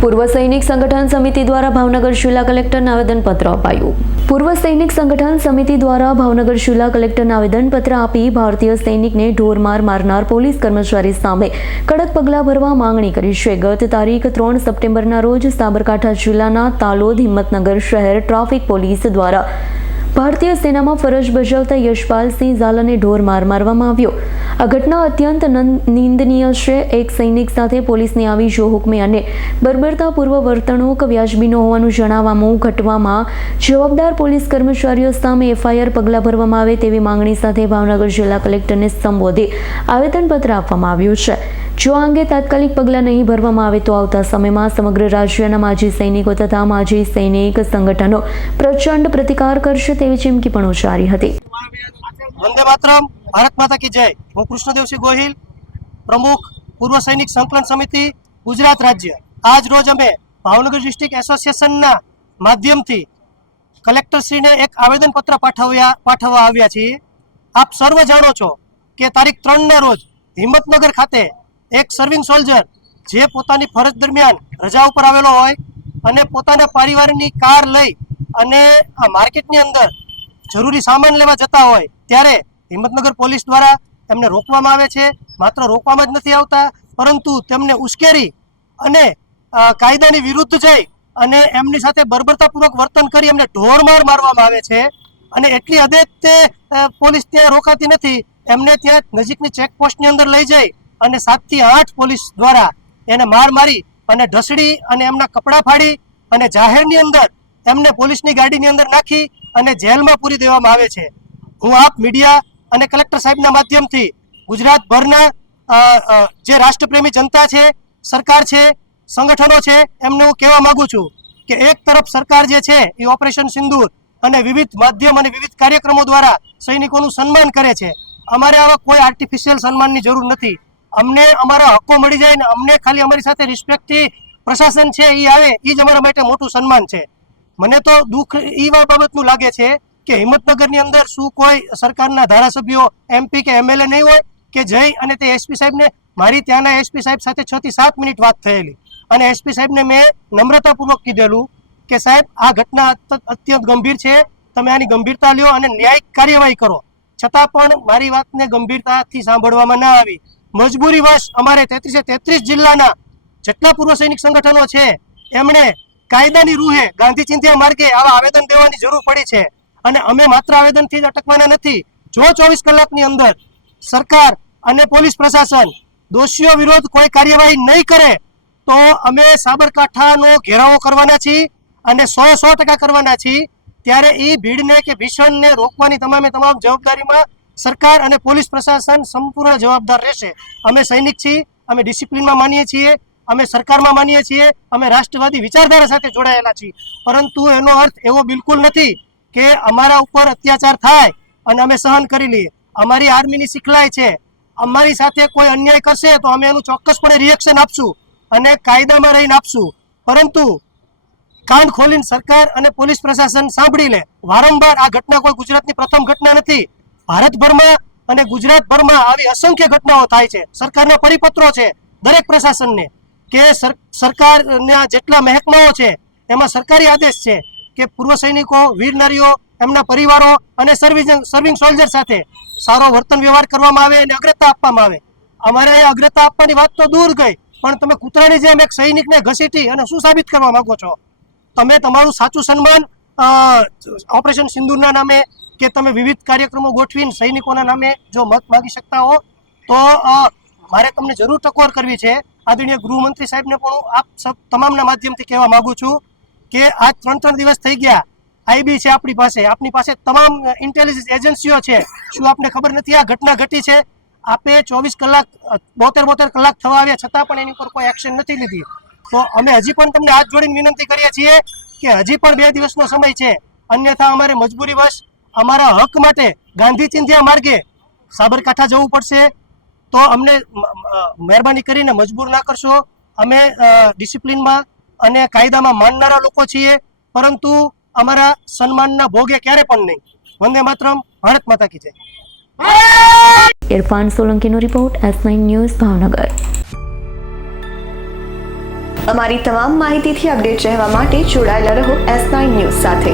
પૂર્વ સૈનિક સંગઠન સમિતિ દ્વારા ભાવનગર જિલ્લા કલેક્ટરને આવેદનપત્ર અપાયું. પૂર્વ સૈનિક સંગઠન સમિતિ દ્વારા ભાવનગર જિલ્લા કલેક્ટરને આવેદનપત્ર આપી ભારતીય સૈનિકને ઢોરમાર મારનાર પોલીસ કર્મચારી સામે કડક પગલાં ભરવા માંગણી કરી છે. ગત તારીખ 3 સપ્ટેમ્બરના રોજ સાબરકાંઠા જિલ્લાના તાલોદ હિંમતનગર શહેર ટ્રાફિક પોલીસ દ્વારા ભારતીય સેનામાં ફરજ બજાવતા યશપાલસિંહ ઝાલાને ઢોરમાર મારવામાં આવ્યો. આ ઘટના અત્યંત નિંદનીય છે. એક સૈનિક સાથે પોલીસની આવી જોહુકમી અને બર્બરતાપૂર્વ વર્તણૂક વ્યાજબી ન હોવાનું જણાવવામાં ઘટવામાં જવાબદાર પોલીસ કર્મચારીઓ સામે એફઆઈઆર પગલાં ભરવામાં આવે તેવી માંગણી સાથે ભાવનગર જિલ્લા કલેક્ટરને સંબોધી આવેદનપત્ર આપવામાં આવ્યું છે. જો આ અંગે તાત્કાલિક પગલાં નહીં ભરવામાં આવે તો આવતા સમયમાં સમગ્ર રાજ્યના માજી સૈનિકો તથા માજી સૈનિક સંગઠનો પ્રચંડ પ્રતિકાર કરશે તેવી ચીમકી પણ ઉચ્ચારી હતી. વંદે માતરમ, ભારત માતા કી જય. હું કૃષ્ણદેવસિંહ ગોહિલ, પ્રમુખ પૂર્વ સૈનિક સંકલન સમિતિ ગુજરાત રાજ્ય. આજ રોજ અમે ભાવનગર ડિસ્ટ્રિક્ટ એસોસિએશનના માધ્યમથી કલેક્ટરશ્રીને એક આવેદનપત્ર પાઠવવા આવ્યા છીએ. આપ સર્વ જાણો છો કે તારીખ 3ના રોજ હિંમતનગર ખાતે એક સર્વિંગ સોલ્જર જે પોતાની ફરજ દરમિયાન રજા ઉપર આવેલો હોય અને પોતાના પરિવારની કાર લઈ અને માર્કેટની અંદર જરૂરી સામાન લેવા જતા હોય ત્યારે હિંમતનગર પોલીસ દ્વારા એમને રોકવામાં આવે છે. માત્ર રોકવામાં જ નથી આવતા, પરંતુ તેમને ઉશ્કેરી અને કાયદાની વિરુદ્ધ જઈ અને એમની સાથે બર્બરતાપૂર્વક વર્તન કરી એમને ઢોરમાર મારવામાં આવે છે. અને એટલી હદે તે પોલીસ ત્યાં રોકાતી નથી, એમને ત્યાં નજીકની ચેકપોસ્ટની અંદર લઈ જઈ અને 7 થી 8 પોલીસ દ્વારા એને માર મારી અને ઢસડી અને એમના કપડાં ફાડી અને જાહેરની અંદર એમને પોલીસની ગાડીની અંદર નાખી અને જેલમાં પૂરી દેવામાં આવે છે. હું આપ મીડિયા અને કલેક્ટર સાહેબના માધ્યમથી ગુજરાતભરના જે રાષ્ટ્રપ્રેમી જનતા છે, સરકાર છે, સંગઠનો છે, એમને હું કહેવા માંગુ છું કે એક તરફ સરકાર જે છે એ ઓપરેશન સિંદૂર અને વિવિધ માધ્યમ અને વિવિધ કાર્યક્રમો દ્વારા સૈનિકોનું સન્માન કરે છે. અમારે આવા કોઈ આર્ટિફિશિયલ સન્માનની જરૂર નથી. અમને અમારા હક્કો મળી જાય ને અમને ખાલી અમારી સાથે રિસ્પેક્ટથી પ્રશાસન છે એ આવે એ જ અમારા માટે મોટું સન્માન છે. મને તો દુઃખ એ બાબતનું લાગે છે કે હિંમતનગરની અંદર શું કોઈ સરકારના ધારાસભ્યો, MP કે MLA નહીં હોય કે જઈ અને તે SP સાહેબને, મારી ત્યાંના SP સાહેબ સાથે 6 થી 7 મિનિટ વાત થયેલી અને SP સાહેબને મેં નમ્રતાપૂર્વક કીધેલું કે સાહેબ આ ઘટના અત્યંત ગંભીર છે, તમે આની ગંભીરતા લ્યો અને ન્યાયિક કાર્યવાહી કરો. છતાં પણ મારી વાતને ગંભીરતાથી સાંભળવામાં ના આવી. મજબૂરીવશ અમારે 33 જિલ્લાના જેટલા પૂર્વ સૈનિક સંગઠનો છે એમણે કાયદાની રૂહે ગાંધી ચિંધ્યા માર્ગે આવા આવેદન દેવાની જરૂર પડી છે. અને અમે માત્ર આવેદનથી જ અટકવાના નથી. જો 24 કલાકની અંદર સરકાર અને પોલીસ પ્રશાસન દોષીઓ વિરુદ્ધ કોઈ કાર્યવાહી નહીં કરે તો અમે સાબરકાંઠાનો ઘેરાવો કરવાના છીએ અને 100% કરવાના છીએ. ત્યારે એ ભીડને કે ભીષણને રોકવાની તમામ જવાબદારીમાં સરકાર અને પોલીસ પ્રશાસન સંપૂર્ણ જવાબદાર રહેશે. અમે સૈનિક છીએ, અમે ડિસિપ્લિનમાં માનીએ છીએ, અમે સરકારમાં માનીએ છીએ, અમે રાષ્ટ્રવાદી વિચારધારા સાથે જોડાયેલા છીએ. પરંતુ એનો અર્થ એવો બિલકુલ નથી કે અમારા ઉપર અત્યાચાર થાય અને અમે સહન કરી લઈએ. અમારી આર્મીની શીખલાઈ છે, અમારી સાથે કોઈ અન્યાય કરશે તો અમે એનું ચોક્કસપણે રિએક્શન આપશું અને કાયદામાં રહીને આપશું. પરંતુ કાન ખોલીને સરકાર અને પોલીસ પ્રશાસન સાંભળી લે. વારંવાર આ ઘટના કોઈ ગુજરાતની પ્રથમ ઘટના નથી. ભારતભરમાં અને ગુજરાતભરમાં આવી અસંખ્ય ઘટનાઓ થાય છે. સરકારના પરિપત્રો છે દરેક પ્રશાસનને કે સરકારના જેટલા મહેકમાઓ છે એમાં સરકારી આદેશ છે કે પૂર્વ સૈનિકો, વીર નારીઓ, એમના પરિવારો અને સર્વિંગ સોલ્જર સાથે સારો વર્તન વ્યવહાર કરવામાં આવે અને અગ્રતા આપવામાં આવે. અમારે અહીંયા અગ્રતા આપવાની વાત તો દૂર ગઈ, પણ તમે કૂતરાની જેમ એક સૈનિકને ઘસીટી અને શું સાબિત કરવા માંગો છો? તમે તમારું સાચું સન્માન ઓપરેશન સિંદૂરના નામે કે તમે વિવિધ કાર્યક્રમો ગોઠવીને સૈનિકોના નામે જો મત માગી શકતા હો તો મારે તમને જરૂર ટકોર કરવી છે. આદરણીય ગૃહમંત્રી સાહેબને પણ હું આપ તમામના માધ્યમથી કહેવા માંગુ છું કે આજ 3 દિવસ થઈ ગયા. IB છે આપની પાસે તમામ ઇન્ટેલિજન્સ એજન્સીઓ છે. શું આપને ખબર નથી આ ઘટના ઘટી છે? આપે 24 કલાક 72 કલાક થવા આવ્યા છતાં પણ એની ઉપર કોઈ એક્શન નથી લીધી. તો અમે હજી પણ તમને હાથ જોડીને વિનંતી કરીએ છીએ કે હજી પણ 2 દિવસનો સમય છે. અન્યથા અમારે મજબૂરીવશ અમારા હક માટે ગાંધી ચિંધ્યા માર્ગે સાબરકાંઠા જવું પડશે. તો અમને મહેરબાની કરીને મજબૂર ના કરશો. અમે ડિસિપ્લિનમાં અને કાયદામાં માનનારા લોકો છીએ, પરંતુ અમારા સન્માનના ભોગે ક્યારે પણ નહીં. વંદે માતરમ, ભારત માતા કી જય. ઇરફાન સોલંકીનો રિપોર્ટ, S9 ન્યૂઝ, ભાવનગર. અમારી તમામ માહિતીથી અપડેટ રહેવા માટે જોડાયેલા રહો S9 ન્યૂઝ સાથે।